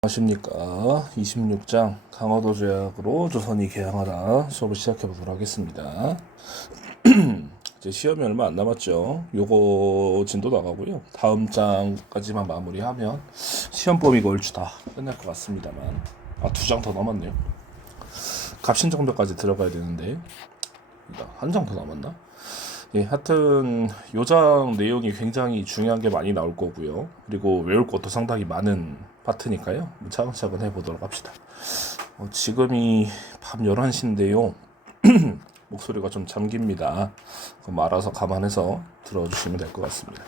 안녕하십니까. 26장 강화도 조약으로 조선이 개항하다 수업을 시작해 보도록 하겠습니다. 이제 시험이 얼마 안 남았죠. 요거 진도 나가고요. 다음 장까지만 마무리하면 시험 범위가 얼추 다 끝날 것 같습니다만, 두 장 더 남았네요. 갑신정벽까지 들어가야 되는데 한 장 더 남았나? 예, 하여튼 요장 내용이 굉장히 중요한 게 많이 나올 거고요. 그리고 외울 것도 상당히 많은 파트니까요. 차근차근 해보도록 합시다. 지금이 밤 11시인데요. 목소리가 좀 잠깁니다. 그럼 알아서 감안해서 들어주시면 될 것 같습니다.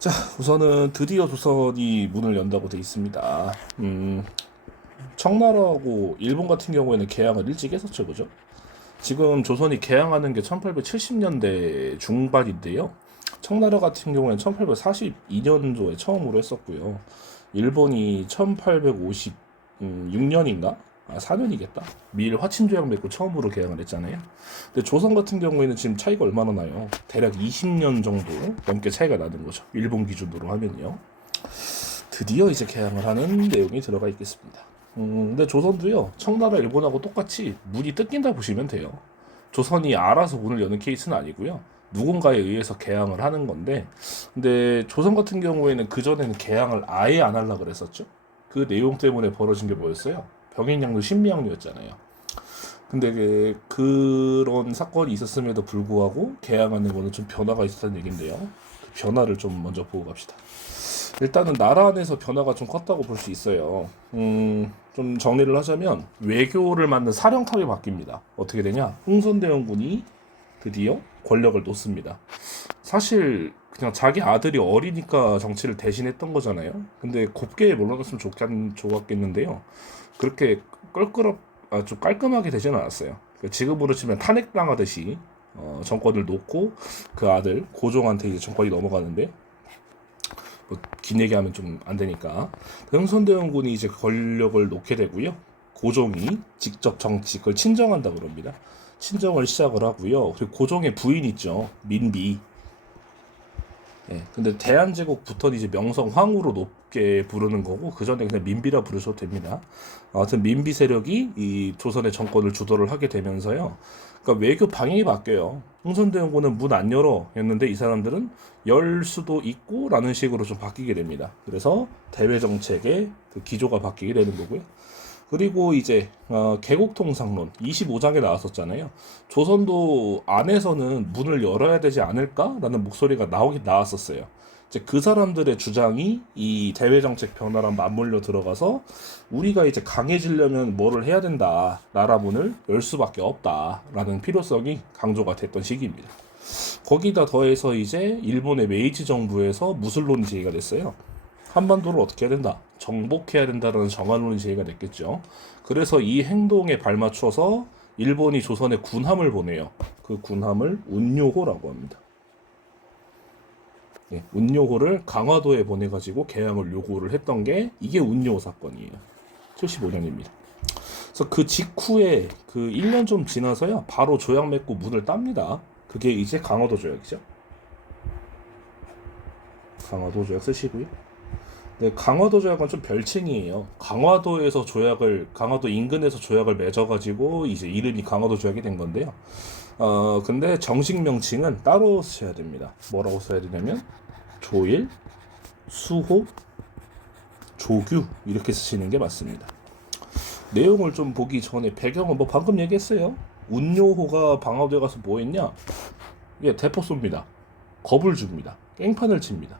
자, 우선은 드디어 조선이 문을 연다고 돼 있습니다. 청나라하고 일본 같은 경우에는 개항을 일찍 했었죠, 그죠? 지금 조선이 개항하는 게 1870년대 중반인데요. 청나라 같은 경우에는 1842년도에 처음으로 했었고요. 일본이 1856년인가? 4년이겠다. 미일 화친조약 맺고 처음으로 개항을 했잖아요. 근데 조선 같은 경우에는 지금 차이가 얼마나 나요? 대략 20년 정도 넘게 차이가 나는 거죠. 일본 기준으로 하면요. 드디어 이제 개항을 하는 내용이 들어가 있겠습니다. 근데 조선도요, 청나라 일본하고 똑같이 문이 뜯긴다 보시면 돼요. 조선이 알아서 문을 여는 케이스는 아니고요. 누군가에 의해서 개항을 하는 건데, 근데 조선 같은 경우에는 그전에는 개항을 아예 안 하려고 그랬었죠. 그 내용 때문에 벌어진 게 뭐였어요? 병인양로 신미양요였잖아요. 근데 그런 사건이 있었음에도 불구하고 개항하는 거는 좀 변화가 있었다는 얘긴데요. 그 변화를 좀 먼저 보고 갑시다. 일단은 나라 안에서 변화가 좀 컸다고 볼 수 있어요. 좀 정리를 하자면 외교를 맡는 사령탑이 바뀝니다. 어떻게 되냐? 흥선대원군이 드디어 권력을 놓습니다. 사실 그냥 자기 아들이 어리니까 정치를 대신했던 거잖아요. 근데 곱게 물러났으면 좋았겠는데요. 그렇게 좀 깔끔하게 되지는 않았어요. 그러니까 지금으로 치면 탄핵당하듯이 정권을 놓고 그 아들 고종한테 이제 정권이 넘어가는데, 긴 얘기하면 좀 안 되니까 흥선대원군이 이제 권력을 놓게 되고요. 고종이 직접 정치를 친정한다 그럽니다. 친정을 시작을 하고요. 그리고 고종의 부인 있죠, 민비. 예, 근데 대한제국부터는 이제 명성 황후로 높게 부르는 거고, 그 전에 그냥 민비라 부르셔도 됩니다. 아무튼 민비 세력이 이 조선의 정권을 주도를 하게 되면서요. 그러니까 외교 방향이 바뀌어요. 흥선대원군은 문 안 열어 했는데 이 사람들은 열 수도 있고 라는 식으로 좀 바뀌게 됩니다. 그래서 대외 정책의 그 기조가 바뀌게 되는 거고요. 그리고 이제 개국통상론 25장에 나왔었잖아요. 조선도 안에서는 문을 열어야 되지 않을까라는 목소리가 나오긴 나왔었어요. 이제 그 사람들의 주장이 이 대외정책 변화랑 맞물려 들어가서 우리가 이제 강해지려면 뭐를 해야 된다. 나라 문을 열 수밖에 없다라는 필요성이 강조가 됐던 시기입니다. 거기다 더해서 이제 일본의 메이지 정부에서 무술론이 제기가 됐어요. 한반도를 어떻게 해야 된다? 정복해야 된다는 정한론이 제기가 됐겠죠. 그래서 이 행동에 발맞춰서 일본이 조선에 군함을 보내요. 그 군함을 운요호라고 합니다. 네, 운요호를 강화도에 보내가지고 개항을 요구를 했던 게 이게 운요호 사건이에요. 75년입니다. 그래서 그 직후에 그 1년 좀 지나서요, 바로 조약 맺고 문을 땁니다. 그게 이제 강화도 조약이죠. 강화도 조약 쓰시고요. 네, 강화도 조약은 좀 별칭이에요. 강화도 인근에서 조약을 맺어가지고 이제 이름이 강화도 조약이 된 건데요. 근데 정식 명칭은 따로 써야 됩니다. 뭐라고 써야 되냐면 조일, 수호, 조규 이렇게 쓰시는 게 맞습니다. 내용을 좀 보기 전에 배경은 뭐 방금 얘기했어요. 운요호가 방화도에 가서 뭐 했냐? 예, 대포 쏩니다. 겁을 줍니다. 깽판을 칩니다.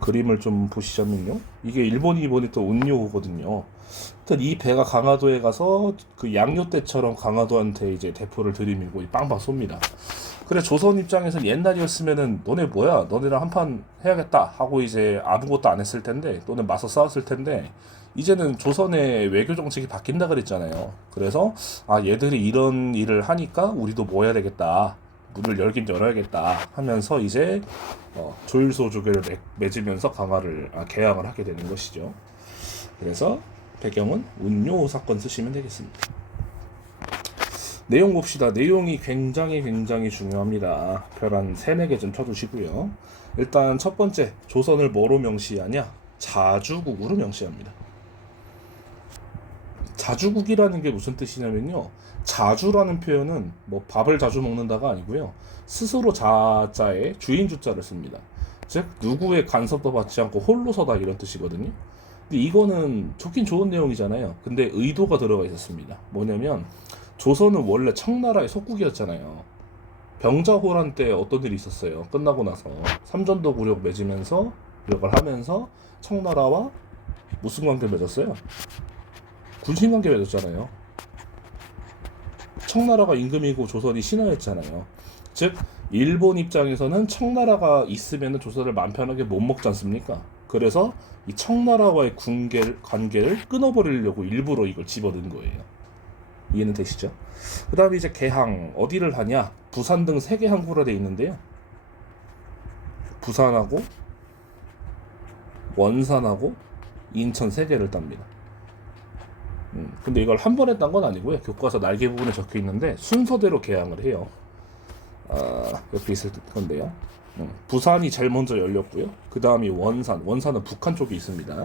그림을 좀 보시자면요. 이게 일본이 보냈던 운요호거든요. 하여튼 이 배가 강화도에 가서 그 양요 때처럼 강화도한테 이제 대포를 들이밀고 빵빵 쏩니다. 그래, 조선 입장에서 옛날이었으면은 너네 뭐야? 너네랑 한판 해야겠다 하고 이제 아무것도 안 했을 텐데, 또는 맞서 싸웠을 텐데, 이제는 조선의 외교 정책이 바뀐다 그랬잖아요. 그래서 얘들이 이런 일을 하니까 우리도 뭐 해야 되겠다. 문을 열긴 열어야겠다 하면서 이제 조일소 조개를 맺으면서 개항을 하게 되는 것이죠. 그래서 배경은 운요 사건 쓰시면 되겠습니다. 내용 봅시다. 내용이 굉장히 중요합니다. 별 한 3-4개 좀 쳐두시고요. 일단 첫 번째, 조선을 뭐로 명시하냐? 자주국으로 명시합니다. 자주국이라는 게 무슨 뜻이냐면요. 자주라는 표현은 뭐 밥을 자주 먹는다가 아니고요. 스스로 자자에 주인 주자를 씁니다. 즉 누구의 간섭도 받지 않고 홀로 서다 이런 뜻이거든요. 근데 이거는 좋긴 좋은 내용이잖아요. 근데 의도가 들어가 있었습니다. 뭐냐면 조선은 원래 청나라의 속국이었잖아요. 병자호란 때 어떤 일이 있었어요. 끝나고 나서 삼전도 구력 맺으면서 구력을 하면서 청나라와 무슨 관계 맺었어요? 군신 관계 맺었잖아요. 청나라가 임금이고 조선이 신하였잖아요. 즉 일본 입장에서는 청나라가 있으면 조선을 맘 편하게 못 먹지 않습니까? 그래서 이 청나라와의 관계를 끊어버리려고 일부러 이걸 집어넣은 거예요. 이해는 되시죠? 그 다음에 이제 개항 어디를 하냐? 부산 등 3개 항구로 되어 있는데요. 부산하고 원산하고 인천 3개를 땁니다. 근데 이걸 한 번에 딴 건 아니고요. 교과서 날개 부분에 적혀 있는데 순서대로 개항을 해요. 옆에 있을 건데요. 부산이 제일 먼저 열렸고요. 그 다음이 원산은 북한 쪽에 있습니다.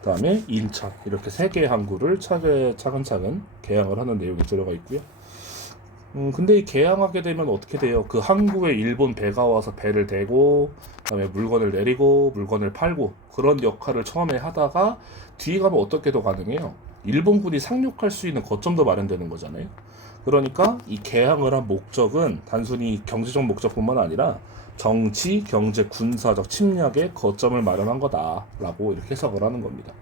그 다음에 인천 이렇게 3개의 항구를 차근차근 개항을 하는 내용이 들어가 있고요. 근데 이 개항하게 되면 어떻게 돼요? 그 항구에 일본 배가 와서 배를 대고 그다음에 물건을 내리고 물건을 팔고 그런 역할을 처음에 하다가 뒤에 가면 어떻게 더 가능해요? 일본군이 상륙할 수 있는 거점도 마련되는 거잖아요. 그러니까 이 개항을 한 목적은 단순히 경제적 목적뿐만 아니라 정치, 경제, 군사적 침략의 거점을 마련한 거다라고 이렇게 해석을 하는 겁니다.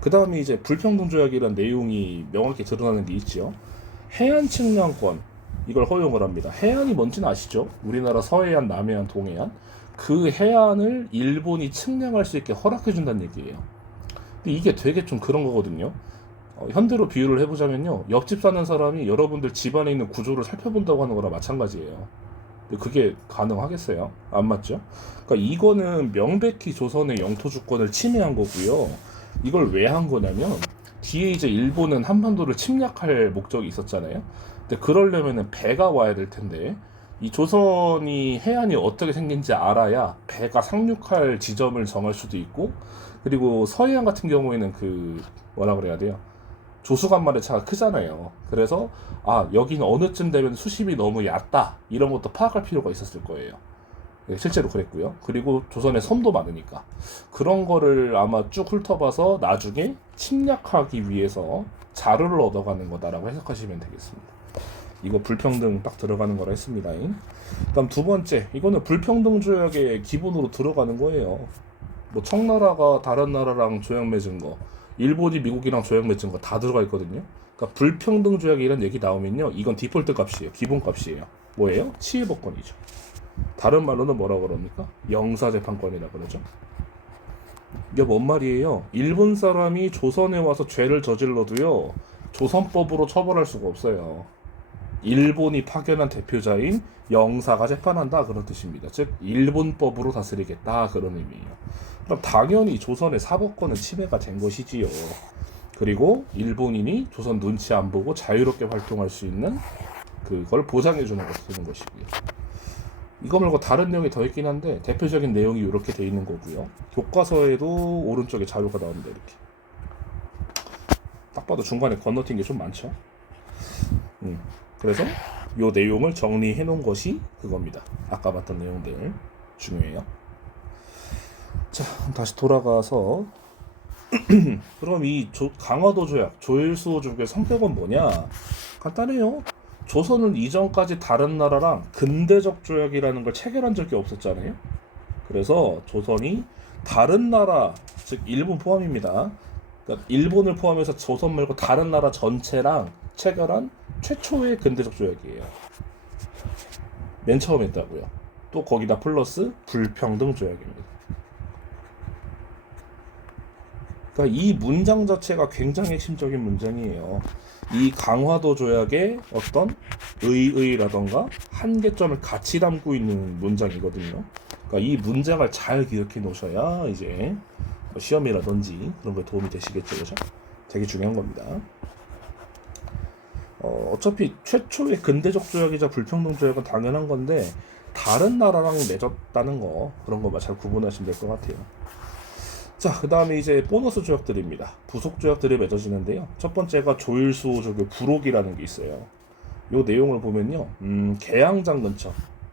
그 다음에 이제 불평등조약이라는 내용이 명확히 드러나는 게 있죠. 해안 측량권 이걸 허용을 합니다. 해안이 뭔지는 아시죠? 우리나라 서해안, 남해안, 동해안 그 해안을 일본이 측량할 수 있게 허락해 준다는 얘기예요. 근데 이게 되게 좀 그런 거거든요. 현대로 비유를 해보자면요. 옆집 사는 사람이 여러분들 집안에 있는 구조를 살펴본다고 하는 거랑 마찬가지예요. 그게 가능하겠어요? 안 맞죠? 그러니까 이거는 명백히 조선의 영토 주권을 침해한 거고요. 이걸 왜 한 거냐면 뒤에 이제 일본은 한반도를 침략할 목적이 있었잖아요. 근데 그러려면은 배가 와야 될 텐데 이 조선이 해안이 어떻게 생긴지 알아야 배가 상륙할 지점을 정할 수도 있고 그리고 서해안 같은 경우에는 그 뭐라 그래야 돼요? 조수간만의 차가 크잖아요. 그래서 여긴 어느쯤 되면 수심이 너무 얕다 이런 것도 파악할 필요가 있었을 거예요. 실제로 그랬고요. 그리고 조선에 섬도 많으니까 그런 거를 아마 쭉 훑어봐서 나중에 침략하기 위해서 자료를 얻어가는 거다라고 해석하시면 되겠습니다. 이거 불평등 딱 들어가는 거라 했습니다. 그다음 두 번째, 이거는 불평등 조약의 기본으로 들어가는 거예요. 뭐 청나라가 다른 나라랑 조약 맺은 거, 일본이 미국이랑 조약 맺은 거 다 들어가 있거든요. 그러니까 불평등 조약에 이런 얘기 나오면요, 이건 디폴트 값이에요. 기본 값이에요. 뭐예요? 치해법권이죠. 다른 말로는 뭐라고 그럽니까? 영사재판권이라 그러죠. 이게 뭔 말이에요? 일본 사람이 조선에 와서 죄를 저질러도요, 조선법으로 처벌할 수가 없어요. 일본이 파견한 대표자인 영사가 재판한다 그런 뜻입니다. 즉 일본법으로 다스리겠다 그런 의미예요. 그럼 당연히 조선의 사법권은 침해가 된 것이지요. 그리고 일본인이 조선 눈치 안 보고 자유롭게 활동할 수 있는 그걸 보장해 주는 것을 쓰는 것이고요. 이거 말고 다른 내용이 더 있긴 한데 대표적인 내용이 이렇게 돼 있는 거고요. 교과서에도 오른쪽에 자료가 나옵니다. 이렇게 딱 봐도 중간에 건너뛴 게 좀 많죠. 그래서 이 내용을 정리해 놓은 것이 그겁니다. 아까 봤던 내용들 중요해요. 자, 다시 돌아가서 그럼 이 강화도 조약, 조일수 조약의 성격은 뭐냐? 간단해요. 조선은 이전까지 다른 나라랑 근대적 조약이라는 걸 체결한 적이 없었잖아요. 그래서 조선이 다른 나라, 즉 일본 포함입니다. 그러니까 일본을 포함해서 조선 말고 다른 나라 전체랑 체결한 최초의 근대적 조약이에요. 맨 처음 했다고요. 또 거기다 플러스 불평등 조약입니다. 그러니까 이 문장 자체가 굉장히 핵심적인 문장이에요. 이 강화도 조약의 어떤 의의라던가 한계점을 같이 담고 있는 문장이거든요. 그러니까 이 문장을 잘 기억해 놓으셔야 이제 시험이라든지 그런 거에 도움이 되시겠죠, 그죠? 되게 중요한 겁니다. 어차피 최초의 근대적 조약이자 불평등 조약은 당연한 건데 다른 나라랑 맺었다는 거 그런 거만 잘 구분하시면 될 것 같아요. 자, 그 다음에 이제 보너스 조약들입니다. 부속 조약들이 맺어지는데요. 첫 번째가 조일수족의 부록이라는 게 있어요. 요 내용을 보면요, 개항장 근처,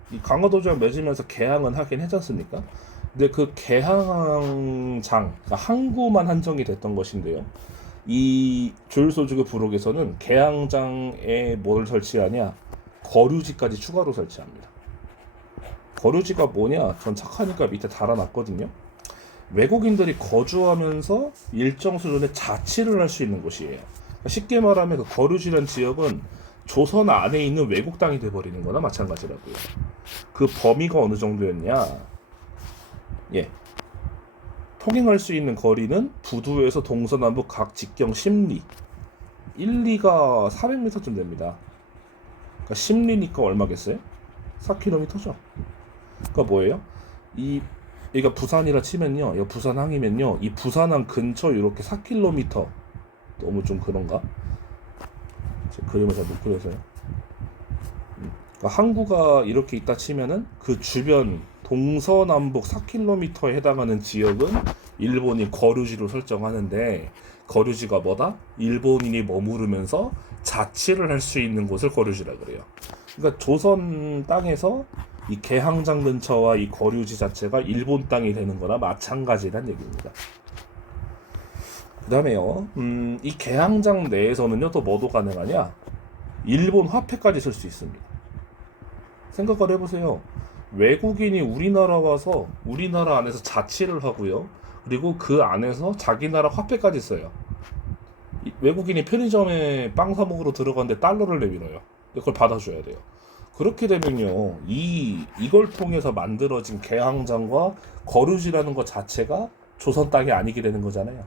이 강화도 조약 맺으면서 개항은 하긴 했지 않습니까? 근데 그 개항장, 그러니까 항구만 한정이 됐던 것인데요. 이 조일수족의 부록에서는 개항장에 뭘 설치하냐? 거류지까지 추가로 설치합니다. 거류지가 뭐냐? 전 착하니까 밑에 달아놨거든요. 외국인들이 거주하면서 일정 수준의 자치를 할 수 있는 곳이에요. 그러니까 쉽게 말하면 그 거류지란 지역은 조선 안에 있는 외국 땅이 돼버리는 거나 마찬가지라고요. 그 범위가 어느 정도였냐? 예. 통행할 수 있는 거리는 부두에서 동서남북 각 직경 10리. 1, 2가 400m쯤 됩니다. 그러니까 10리니까 얼마겠어요? 4km죠. 그러니까 뭐예요? 여기가 부산이라 치면요, 이거 부산항이면요, 이 부산항 근처 이렇게 4km. 너무 좀 그런가? 제 그림을 잘 못 그려서요. 그러니까 항구가 이렇게 있다 치면은 그 주변 동서남북 4km에 해당하는 지역은 일본이 거류지로 설정하는데, 거류지가 뭐다? 일본인이 머무르면서 자치를 할 수 있는 곳을 거류지라 그래요. 그러니까 조선 땅에서 이 개항장 근처와 이 거류지 자체가 일본 땅이 되는 거나 마찬가지란 얘기입니다. 그 다음에요, 이 개항장 내에서는요, 또 뭐도 가능하냐? 일본 화폐까지 쓸 수 있습니다. 생각을 해보세요. 외국인이 우리나라 와서 우리나라 안에서 자치를 하고요. 그리고 그 안에서 자기 나라 화폐까지 써요. 외국인이 편의점에 빵 사 먹으러 들어갔는데 달러를 내밀어요. 그걸 받아줘야 돼요. 그렇게 되면요, 이걸 통해서 만들어진 개항장과 거류지라는 것 자체가 조선 땅이 아니게 되는 거잖아요.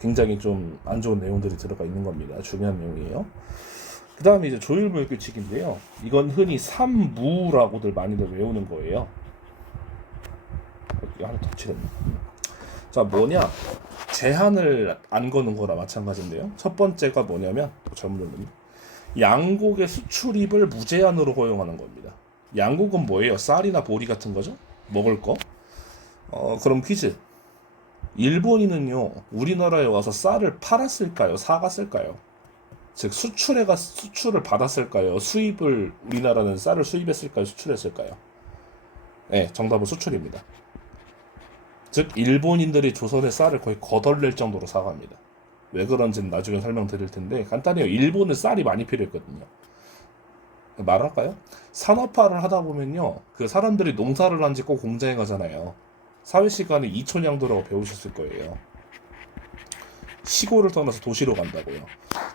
굉장히 좀 안 좋은 내용들이 들어가 있는 겁니다. 중요한 내용이에요. 그 다음에 이제 조율무역 규칙인데요. 이건 흔히 삼무라고들 많이들 외우는 거예요. 여기 하나 더 칠했네. 자, 뭐냐? 제한을 안 거는 거나 마찬가지인데요. 첫 번째가 뭐냐면, 잘못 눌렀네. 양곡의 수출입을 무제한으로 허용하는 겁니다. 양곡은 뭐예요? 쌀이나 보리 같은 거죠? 먹을 거? 그럼 퀴즈. 일본인은요, 우리나라에 와서 쌀을 팔았을까요? 사갔을까요? 즉, 수출을 받았을까요? 우리나라는 쌀을 수입했을까요? 수출했을까요? 네, 정답은 수출입니다. 즉, 일본인들이 조선의 쌀을 거의 거덜낼 정도로 사갑니다. 왜 그런지는 나중에 설명드릴 텐데, 간단해요. 일본은 쌀이 많이 필요했거든요. 말할까요? 산업화를 하다 보면요, 그 사람들이 농사를 안 짓고 공장에 가잖아요. 사회 시간에 이촌양도라고 배우셨을 거예요. 시골을 떠나서 도시로 간다고요.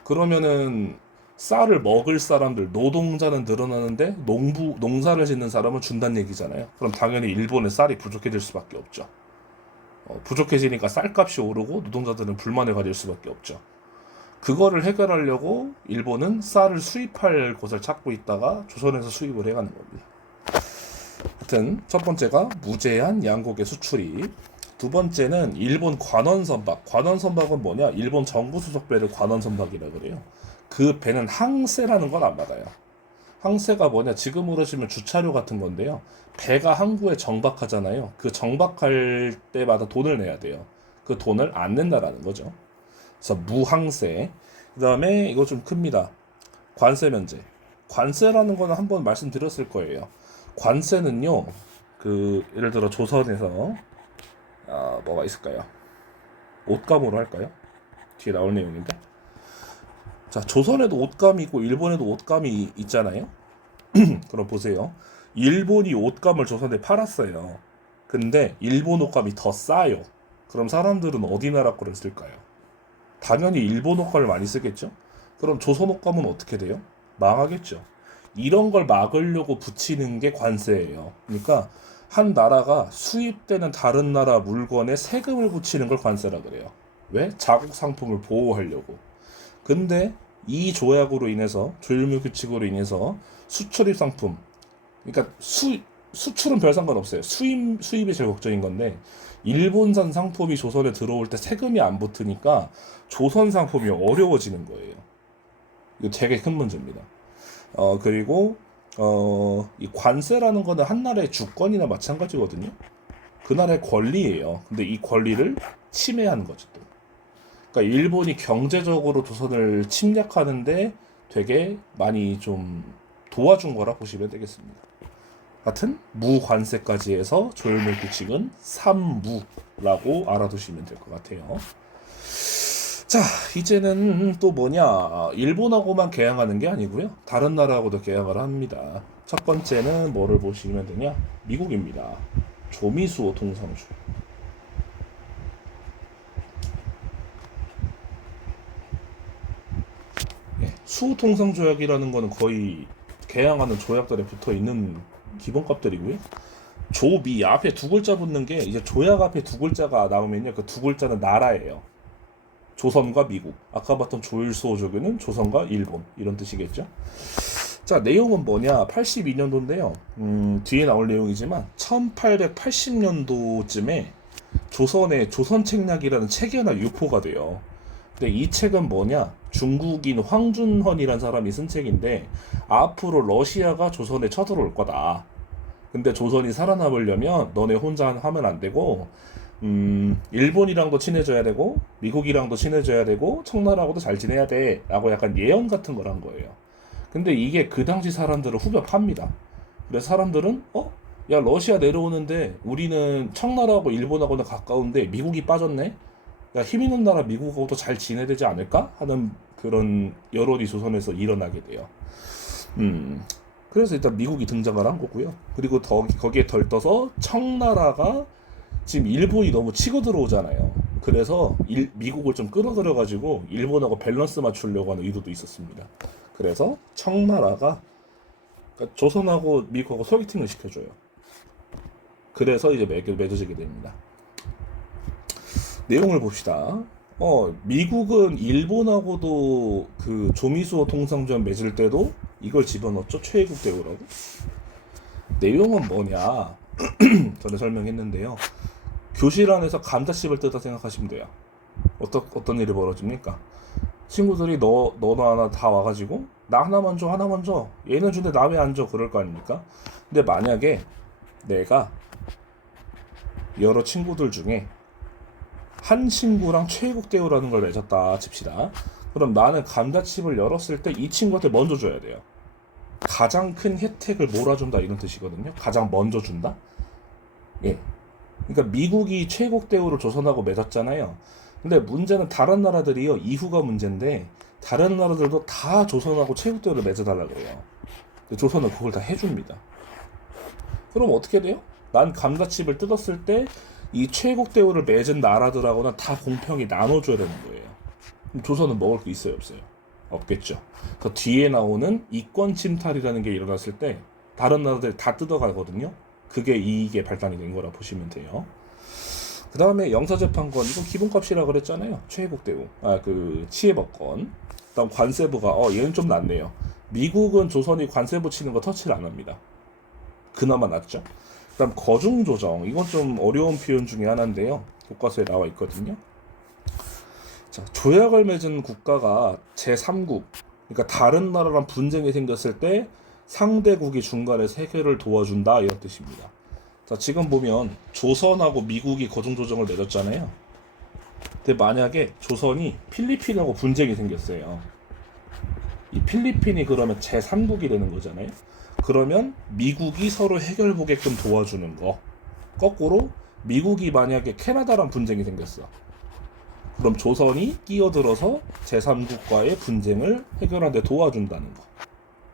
그러면은 쌀을 먹을 사람들, 노동자는 늘어나는데 농사를 짓는 사람은 준다는 얘기잖아요. 그럼 당연히 일본의 쌀이 부족해질 수밖에 없죠. 부족해지니까 쌀값이 오르고 노동자들은 불만을 가질 수밖에 없죠. 그거를 해결하려고 일본은 쌀을 수입할 곳을 찾고 있다가 조선에서 수입을 해가는 겁니다. 하여튼 첫 번째가 무제한 양곡의 수출입. 두 번째는 일본 관원선박. 관원선박은 뭐냐? 일본 정부 수속 배를 관원선박이라 그래요. 그 배는 항세라는 건 안 받아요. 항세가 뭐냐? 지금으로 치면 주차료 같은 건데요. 배가 항구에 정박하잖아요. 그 정박할 때마다 돈을 내야 돼요. 그 돈을 안 낸다라는 거죠. 그래서 무항세. 그 다음에 이거 좀 큽니다. 관세 면제. 관세라는 거는 한번 말씀드렸을 거예요. 관세는요, 예를 들어 조선에서 뭐가 있을까요? 옷감으로 할까요? 뒤에 나올 내용인데. 자, 조선에도 옷감이 있고 일본에도 옷감이 있잖아요. 그럼 보세요. 일본이 옷감을 조선에 팔았어요. 근데 일본 옷감이 더 싸요. 그럼 사람들은 어디 나라 거를 쓸까요? 당연히 일본 옷감을 많이 쓰겠죠? 그럼 조선 옷감은 어떻게 돼요? 망하겠죠. 이런 걸 막으려고 붙이는 게 관세예요. 그러니까 한 나라가 수입되는 다른 나라 물건에 세금을 붙이는 걸 관세라 그래요. 왜? 자국 상품을 보호하려고. 근데 이 조약으로 인해서, 조율무 규칙으로 인해서 수출입 상품, 그러니까 수출은 별 상관없어요. 수입이 제일 걱정인 건데, 일본산 상품이 조선에 들어올 때 세금이 안 붙으니까 조선 상품이 어려워지는 거예요. 이거 되게 큰 문제입니다. 그리고 이 관세라는 거는 한 나라의 주권이나 마찬가지거든요. 그 나라의 권리예요. 근데 이 권리를 침해하는 거죠. 또. 그러니까 일본이 경제적으로 조선을 침략하는데 되게 많이 좀 도와준 거라 보시면 되겠습니다. 하여튼 무관세까지 해서 조율물규칙은 삼무라고 알아두시면 될 것 같아요. 자, 이제는 또 뭐냐, 일본하고만 계약하는 게 아니고요, 다른 나라하고도 계약을 합니다. 첫 번째는 뭐를 보시면 되냐, 미국입니다. 조미수호 통상조. 수호 통상조약이라는 거는 거의 계약하는 조약들에 붙어 있는 기본값들이고요. 조미 앞에 두 글자 붙는 게, 이제 조약 앞에 두 글자가 나오면요, 그 두 글자는 나라예요. 조선과 미국. 아까 봤던 조일수호조교는 조선과 일본, 이런 뜻이겠죠. 자, 내용은 뭐냐, 82년도인데요. 뒤에 나올 내용이지만 1880년도쯤에 조선의 조선책략이라는 책이 하나 유포가 돼요. 근데 이 책은 뭐냐, 중국인 황준헌이라는 사람이 쓴 책인데, 앞으로 러시아가 조선에 쳐들어올 거다. 근데 조선이 살아남으려면 너네 혼자 하면 안 되고, 일본이랑도 친해져야 되고, 미국이랑도 친해져야 되고, 청나라하고도 잘 지내야 돼 라고 약간 예언 같은 걸 한 거예요. 근데 이게 그 당시 사람들을 후벼 팝니다. 그래서 사람들은 야, 러시아 내려오는데 우리는 청나라하고 일본하고는 가까운데 미국이 빠졌네? 야, 힘 있는 나라 미국하고도 잘 지내야 되지 않을까? 하는 그런 여론이 조선에서 일어나게 돼요. 그래서 일단 미국이 등장을 한 거고요. 그리고 거기에 덜떠서 청나라가 지금 일본이 너무 치고 들어오잖아요. 그래서 미국을 좀 끌어들여가지고 일본하고 밸런스 맞추려고 하는 의도도 있었습니다. 그래서 청나라가, 그러니까 조선하고 미국하고 소개팅을 시켜줘요. 그래서 이제 맺어지게 됩니다. 내용을 봅시다. 미국은 일본하고도 그 조미수호 통상조약 맺을 때도 이걸 집어넣었죠. 최애국 대우라고. 내용은 뭐냐, 전에 설명했는데요. 교실 안에서 감자칩을 뜯다 생각하시면 돼요. 어떤 일이 벌어집니까? 친구들이 너나 하나 다 와가지고 나 하나만 줘, 하나만 줘, 얘는 준대 나 왜 안 줘, 그럴 거 아닙니까? 근데 만약에 내가 여러 친구들 중에 한 친구랑 최애국 대우라는 걸 맺었다 칩시다. 그럼 나는 감자칩을 열었을 때 이 친구한테 먼저 줘야 돼요. 가장 큰 혜택을 몰아준다, 이런 뜻이거든요. 가장 먼저 준다. 예. 그러니까 미국이 최애국 대우를 조선하고 맺었잖아요. 근데 문제는 다른 나라들이요, 이후가 문제인데 다른 나라들도 다 조선하고 최애국 대우를 맺어달라고 해요. 근데 조선은 그걸 다 해줍니다. 그럼 어떻게 돼요? 난 감자칩을 뜯었을 때 이 최애국 대우를 맺은 나라들하고는 다 공평히 나눠줘야 되는 거예요. 그럼 조선은 먹을 게 있어요, 없어요? 없겠죠. 그 뒤에 나오는 이권 침탈이라는 게 일어났을 때 다른 나라들 다 뜯어가거든요. 그게 이익의 발단이 된 거라 보시면 돼요. 그 다음에 영사재판권, 이건 기본값이라 그랬잖아요. 최애국 대우, 그 치해법권. 그다음 관세부가 얘는 좀 낫네요. 미국은 조선이 관세 붙이는 거 터치를 안 합니다. 그나마 낫죠. 그다음 거중조정, 이건 좀 어려운 표현 중에 하나인데요. 교과서에 나와 있거든요. 자, 조약을 맺은 국가가 제3국, 그러니까 다른 나라랑 분쟁이 생겼을 때 상대국이 중간에서 해결을 도와준다, 이런 뜻입니다. 자, 지금 보면 조선하고 미국이 거중조정을 맺었잖아요. 근데 만약에 조선이 필리핀하고 분쟁이 생겼어요. 이 필리핀이 그러면 제3국이 되는 거잖아요. 그러면 미국이 서로 해결 보게끔 도와주는 거. 거꾸로 미국이 만약에 캐나다랑 분쟁이 생겼어. 그럼 조선이 끼어들어서 제3국과의 분쟁을 해결하는 데 도와준다는 거.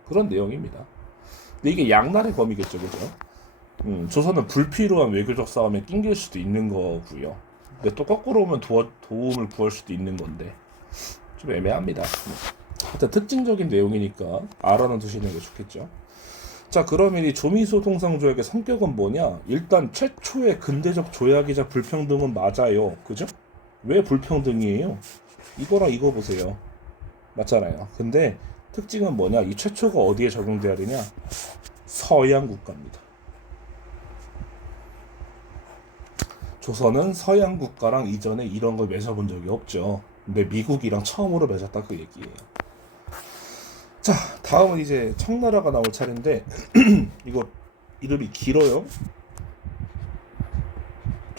그런 내용입니다. 근데 이게 양날의 검이겠죠, 그죠? 조선은 불필요한 외교적 싸움에 낑길 수도 있는 거고요. 근데 또 거꾸로 오면 도움을 구할 수도 있는 건데 좀 애매합니다. 일단 특징적인 내용이니까 알아는 두시는 게 좋겠죠. 자, 그러면 이 조미수호 통상조약의 성격은 뭐냐? 일단 최초의 근대적 조약이자 불평등은 맞아요. 그죠? 왜 불평등이에요? 이거랑 이거 보세요. 맞잖아요. 근데 특징은 뭐냐? 이 최초가 어디에 적용돼야 되냐? 서양 국가입니다. 조선은 서양 국가랑 이전에 이런 걸 맺어본 적이 없죠. 근데 미국이랑 처음으로 맺었다, 그 얘기예요. 자, 다음은 이제 청나라가 나올 차례인데 이거 이름이 길어요.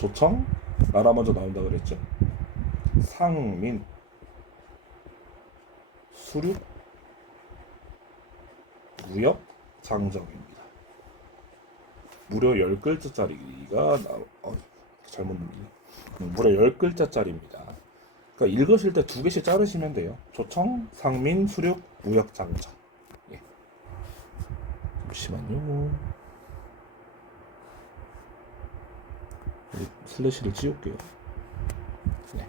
조청, 나라 먼저 나온다 그랬죠. 상민, 수륙, 무역, 장정입니다. 무려 10글자짜리가 잘못 눌리네. 무려 10글자짜리입니다. 그러니까 읽으실 때 2개씩 자르시면 돼요. 조청, 상민, 수륙, 무역, 장정. 예. 잠시만요. 슬래시를 지울게요. 네.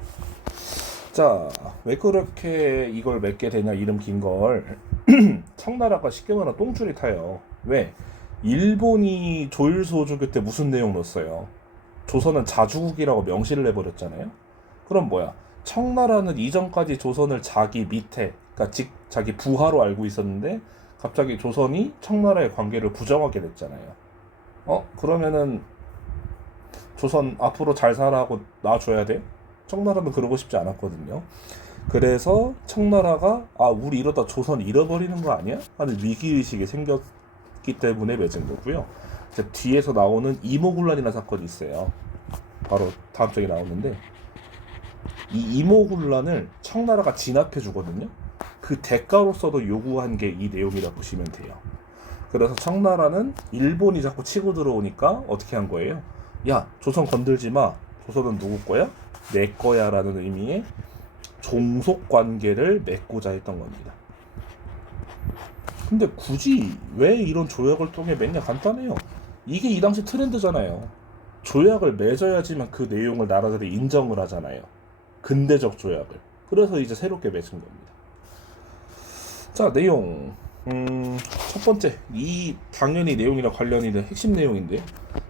자, 왜 그렇게 이걸 맺게 되냐, 이름 긴 걸. 청나라가 쉽게 말하면 똥줄이 타요. 왜? 일본이 조일소조교 때 무슨 내용 넣었어요? 조선은 자주국이라고 명시를 해버렸잖아요. 그럼 뭐야? 청나라는 이전까지 조선을 자기 밑에, 그러니까 자기 부하로 알고 있었는데 갑자기 조선이 청나라의 관계를 부정하게 됐잖아요. 그러면은 조선 앞으로 잘 살아하고 놔줘야 돼? 청나라는 그러고 싶지 않았거든요. 그래서 청나라가 우리 이러다 조선 잃어버리는 거 아니야? 하는 위기의식이 생겼기 때문에 맺은 거고요. 이제 뒤에서 나오는 이모군란이라는 사건이 있어요. 바로 다음 장에 나오는데 이 이모군란을 청나라가 진압해 주거든요. 그 대가로서도 요구한 게 이 내용이라 보시면 돼요. 그래서 청나라는 일본이 자꾸 치고 들어오니까 어떻게 한 거예요? 야, 조선 건들지 마. 조선은 누구 거야? 내 거야 라는 의미의 종속 관계를 맺고자 했던 겁니다. 근데 굳이 왜 이런 조약을 통해 맺냐? 간단해요. 이게 이 당시 트렌드잖아요. 조약을 맺어야지만 그 내용을 나라들이 인정을 하잖아요. 근대적 조약을. 그래서 이제 새롭게 맺은 겁니다. 자, 내용. 첫 번째, 이 당연히 내용이랑 관련이 있는 핵심 내용인데,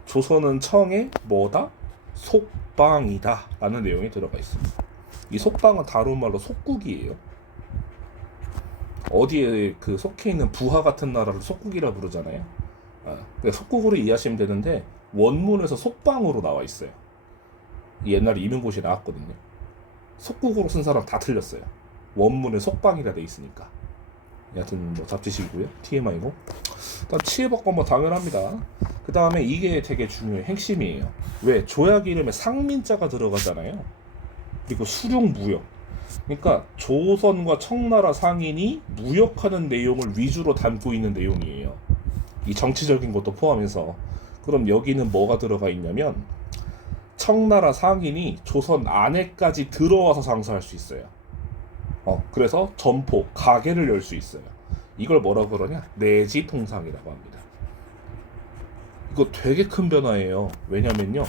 조선은 청에 뭐다? 속방이다 라는 내용이 들어가 있습니다. 이 속방은 다른 말로 속국이에요. 어디에 그 속해 있는 부하 같은 나라를 속국이라 부르잖아요. 속국으로 이해하시면 되는데 원문에서 속방으로 나와 있어요. 옛날에 임용고시에 나왔거든요. 속국으로 쓴 사람 다 틀렸어요. 원문에 속방이라 돼 있으니까. 여하튼 뭐 잡지식이고요. TMI고. 일단 치해받고 뭐 당연합니다. 그 다음에 이게 되게 중요해. 핵심이에요. 왜? 조약 이름에 상민자가 들어가잖아요. 그리고 수륙 무역. 그러니까 조선과 청나라 상인이 무역하는 내용을 위주로 담고 있는 내용이에요. 이 정치적인 것도 포함해서. 그럼 여기는 뭐가 들어가 있냐면 청나라 상인이 조선 안에까지 들어와서 장사할 수 있어요. 그래서 점포, 가게를 열 수 있어요. 이걸 뭐라고 그러냐? 내지 통상이라고 합니다. 이거 되게 큰 변화예요. 왜냐면요.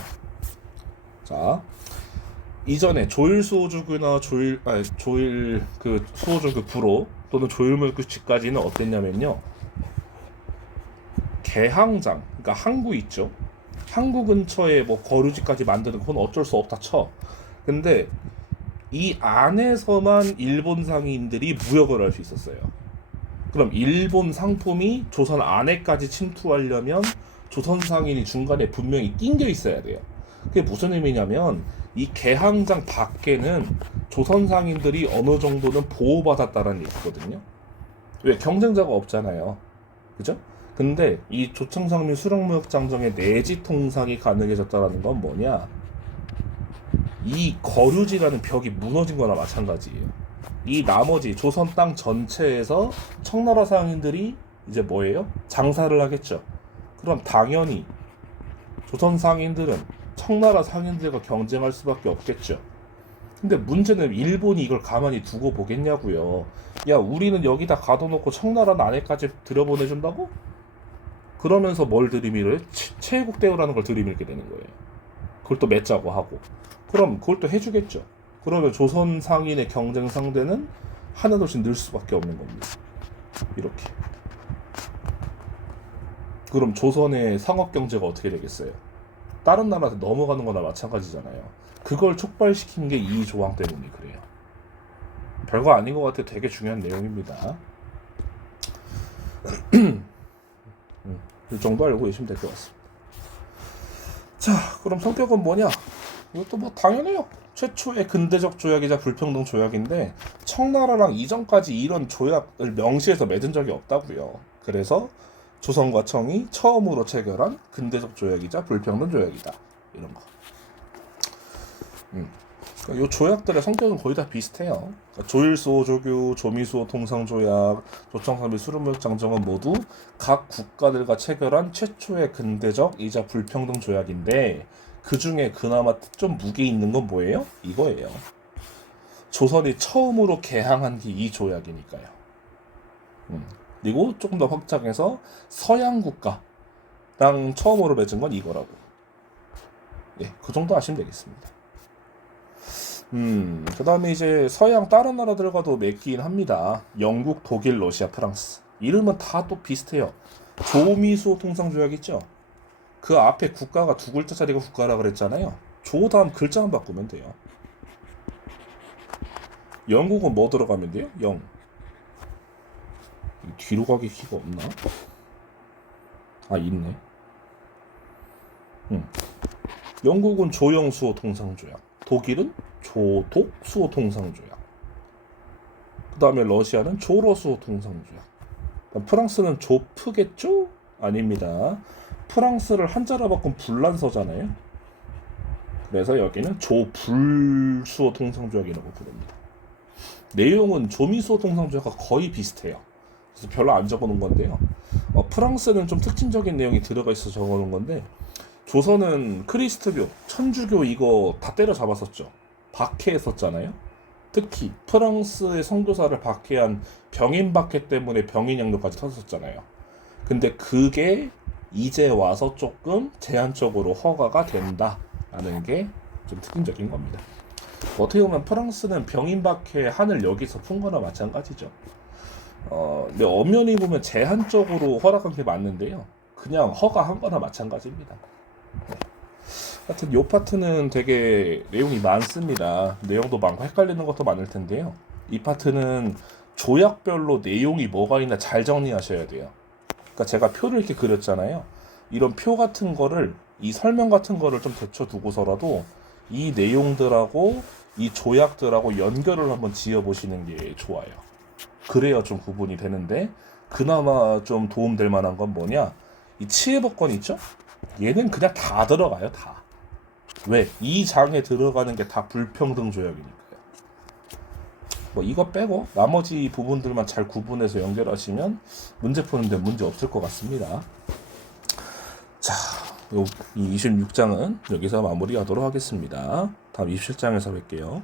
자, 이전에 조일수호주교나 조일 그 수호주교 부로 또는 조일물규칙까지는 어땠냐면요. 개항장, 그러니까 항구 있죠. 항구 근처에 뭐 거류지까지 만드는 건 어쩔 수 없다 쳐. 근데 이 안에서만 일본 상인들이 무역을 할 수 있었어요. 그럼 일본 상품이 조선 안에까지 침투하려면 조선 상인이 중간에 분명히 낑겨 있어야 돼요. 그게 무슨 의미냐면 이 개항장 밖에는 조선 상인들이 어느 정도는 보호받았다는 얘기거든요. 왜? 경쟁자가 없잖아요. 그죠? 근데 이 조청상민 수령무역장정의 내지 통상이 가능해졌다는 건 뭐냐? 이 거류지라는 벽이 무너진 거나 마찬가지예요. 이 나머지 조선 땅 전체에서 청나라 상인들이 이제 뭐예요? 장사를 하겠죠. 그럼 당연히 조선 상인들은 청나라 상인들과 경쟁할 수밖에 없겠죠. 근데 문제는 일본이 이걸 가만히 두고 보겠냐고요. 야, 우리는 여기다 가둬놓고 청나라 안에까지 들여보내준다고? 그러면서 뭘 들이밀어요? 최애국 대우라는 걸 들이밀게 되는 거예요. 그걸 또 맺자고 하고. 그럼 그걸 또 해주겠죠. 그러면 조선 상인의 경쟁 상대는 하나둘씩 늘 수밖에 없는 겁니다. 이렇게. 그럼 조선의 상업 경제가 어떻게 되겠어요? 다른 나라한테 넘어가는 거나 마찬가지잖아요. 그걸 촉발시킨 게 이 조항 때문에 그래요. 별거 아닌 것 같아. 되게 중요한 내용입니다. 이 정도 알고 계시면 될 것 같습니다. 자, 그럼 성격은 뭐냐? 이것도 뭐 당연해요. 최초의 근대적 조약이자 불평등 조약인데 청나라랑 이전까지 이런 조약을 명시해서 맺은 적이 없다고요. 그래서 조선과 청이 처음으로 체결한 근대적 조약이자 불평등 조약이다. 이런 거. 그러니까 이 조약들의 성격은 거의 다 비슷해요. 그러니까 조일수호 조교, 조미수호 통상조약, 조청삼일 수르무역장정은 모두 각 국가들과 체결한 최초의 근대적이자 불평등 조약인데 그 중에 그나마 좀 무게 있는 건 뭐예요? 이거예요. 조선이 처음으로 개항한 게 이 조약이니까요. 그리고 조금 더 확장해서 서양 국가랑 처음으로 맺은 건 이거라고. 예, 그 정도 아시면 되겠습니다. 그 다음에 이제 서양 다른 나라들과도 맺긴 합니다. 영국, 독일, 러시아, 프랑스. 이름은 다 또 비슷해요. 조미수호 통상조약 있죠? 그 앞에 국가가 두 글자짜리가 국가라 그랬잖아요. 조 다음 글자만 바꾸면 돼요. 영국은 뭐 들어가면 돼요? 영. 뒤로 가기 키가 없나? 아, 있네. 영국은 조영수호 통상조약. 독일은 조독수호 통상조약. 그 다음에 러시아는 조러수호 통상조약. 프랑스는 조프겠죠? 아닙니다. 프랑스를 한자로 바꾼 불란서잖아요. 그래서 여기는 조불수호 통상조약이라고 부릅니다. 내용은 조미수호 통상조약과 거의 비슷해요. 그래서 별로 안 적어놓은 건데요. 프랑스는 좀 특징적인 내용이 들어가 있어서 적어놓은 건데 조선은 크리스트교, 천주교 이거 다 때려잡았었죠. 박해했었잖아요. 특히 프랑스의 선교사를 박해한 병인 박해 때문에 병인 양도까지 터졌잖아요. 근데 그게 이제 와서 조금 제한적으로 허가가 된다라는 게 좀 특징적인 겁니다. 어떻게 보면 프랑스는 병인 박해 한을 여기서 푼 거나 마찬가지죠. 근데 엄연히 보면 제한적으로 허락한 게 맞는데요. 그냥 허가한 거나 마찬가지입니다. 하여튼 요 파트는 되게 내용이 많습니다. 내용도 많고 헷갈리는 것도 많을 텐데요. 이 파트는 조약별로 내용이 뭐가 있나 잘 정리하셔야 돼요. 그러니까 제가 표를 이렇게 그렸잖아요. 이런 표 같은 거를 이 설명 같은 거를 좀 데쳐두고서라도 이 내용들하고 이 조약들하고 연결을 한번 지어보시는 게 좋아요. 그래야 좀 구분이 되는데 그나마 좀 도움될 만한 건 뭐냐? 이 치해법권 있죠? 얘는 그냥 다 들어가요, 다. 왜? 이 장에 들어가는 게 다 불평등 조약이니까요. 뭐 이거 빼고 나머지 부분들만 잘 구분해서 연결하시면 문제 푸는데 문제 없을 것 같습니다. 자, 이 26장은 여기서 마무리하도록 하겠습니다. 다음 27장에서 뵐게요.